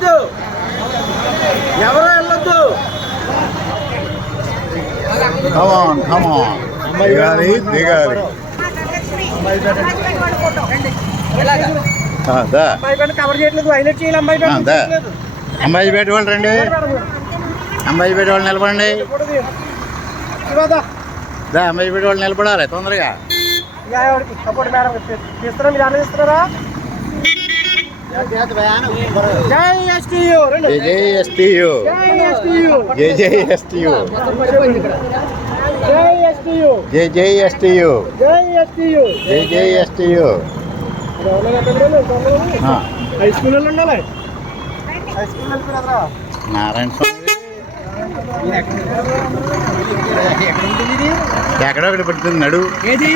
వెళ్ళొద్దు, ఎవరో వెళ్ళొద్దు. దిగాలి దిగాలి. కవర్ చేయట్లేదు, హైలైట్ చేయాలి. అంబాజీ పేట వాళ్ళు రండి, అంబాజీ పేట వాళ్ళు నిలబడండి. అంబాజీ పేట వాళ్ళు నిలబడాలి తొందరగా. తీస్తున్నారా? జై ఎస్టీయూ, జై ఎస్టీయూ, జై జై ఎస్టీయూ, జై ఎస్టీయూ, జై జై ఎస్టీయూ, జై ఎస్టీయూ, జై జై ఎస్టీయూ. హై స్కూల్ ఉండాలి. హై స్కూల్ వెళ్ళిపోయారా? నారాయణ స్వామి ఎక్కడో ఒకటి పడుతుంది నడు. ఏది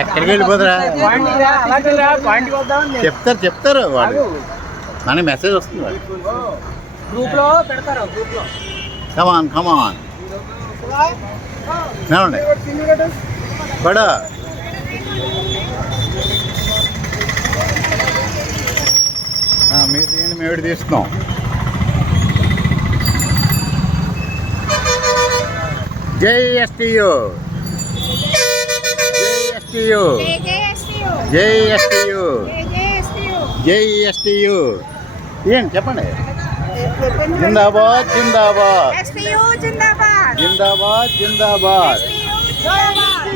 ఎక్కడికి వెళ్ళిపోతారా? చెప్తారు చెప్తారు వాళ్ళు, మనకి మెసేజ్ వస్తుంది వాళ్ళు. గ్రూప్ లో పెడతారు. కమాన్ కమాన్ ఏమండి బడా మీరు తీయండి, మేము తీస్తున్నాం. జై ఎస్టీయూ, జై ఎస్టీయూ, జై ఎస్టీయూ, జై ఎస్టీయూ. ఏంటి చెప్పండి. జిందాబాద్ జిందాబాద్, జిందాబాద్ జిందాబాద్,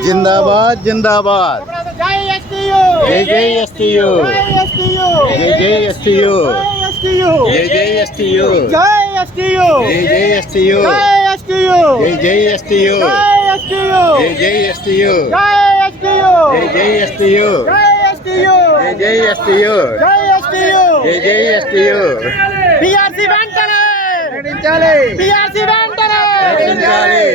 జిందాబాద్ జిందాబాద్. జై ఎస్టీయూ, జై జై ఎస్టీయూ, జై జై ఎస్టీయూ, జై జై ఎస్టీయూ, జై ఎస్టీయూ, జై జై ఎస్టీయూ, జై ఎస్టీయూ, జై జై ఎస్టీయూ, జై ఎస్టీయూ, జై జై ఎస్టీయూ, జై ఎస్టీయూ, జై జై ఎస్టీయూ, జై ఎస్టీయూ, జై జై ఎస్టీయూ. పిఆర్సీ వెంటనే ప్రకటించాలి, పిఆర్సీ వెంటనే ప్రకటించాలి,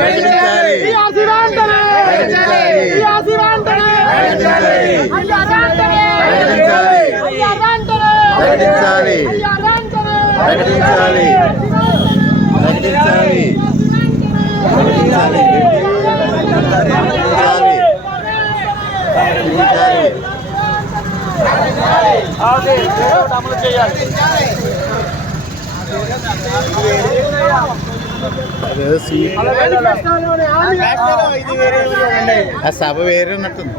ప్రకటించాలి, పిఆర్సీ వెంటనే ప్రకటించాలి, పిఆర్సీ వెంటనే ప్రకటించాలి, ప్రకటించాలి, ప్రకటించాలి, ప్రకటించాలి, ప్రకటించాలి, ప్రకటించాలి, అమలు చేయాలి. ఆ సభ వేరే ఉన్నట్టుంది.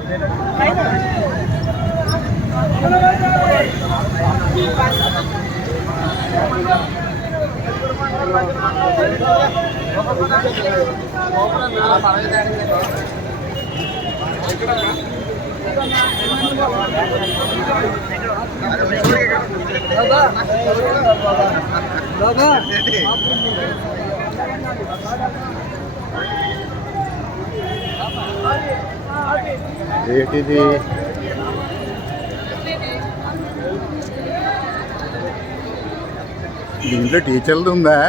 ఏంటిది? దీంట్లో టీచర్లు ఉందా?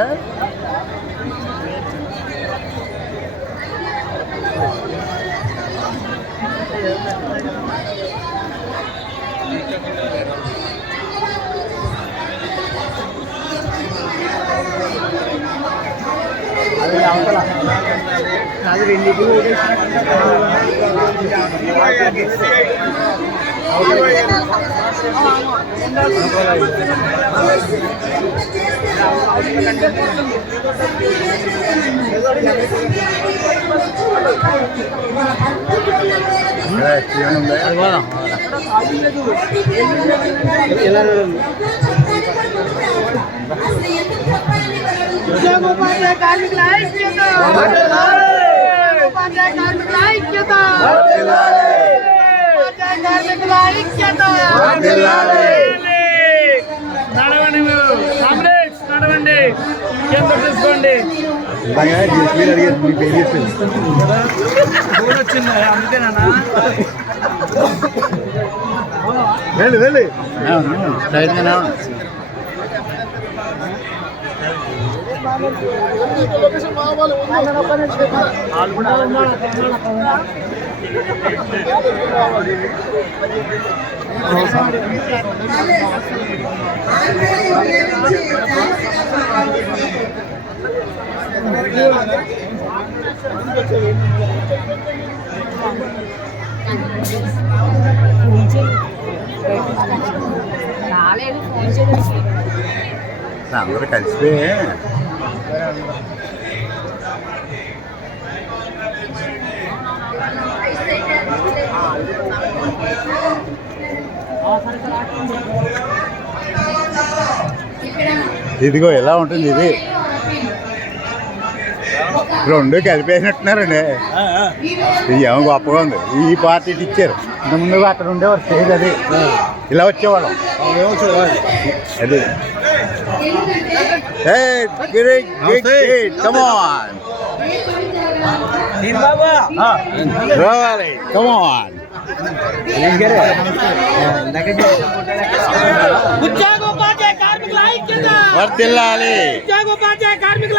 అది రెండింటికి ఉద్యోగోపాధ్యాయ కార్మికుల ఐక్యత, ఉపాధ్యాయ కార్మికుల ఐక్యత, ఉపాధ్యాయ కార్మికుల ఐక్యత. నడవండి కామ్రేడ్స్, నడవండి, కింద తీసుకోండి. వచ్చింది అందుకేనా? వెళ్ళి వెళ్ళి రాలేదు. అందరూ కలిసిపోయి ఇదిగో ఇలా ఉంటుంది ఇది రెండు కలిపేసినట్టున్నారండి ఇది ఏమో గొప్పగా ఉంది ఈ పార్టీ ఇచ్చారు ఇంతకుముందు అక్కడ ఉండేవారు స్టేజ్ అది ఇలా వచ్చేవాళ్ళం అది కమాన్ రావాలి కమాన్ ఉద్యోగోపాధ్యాయ కార్మికుల ఐక్యత వర్తిల్లాలి ఉద్యోగోపాధ్యాయ కార్మికుల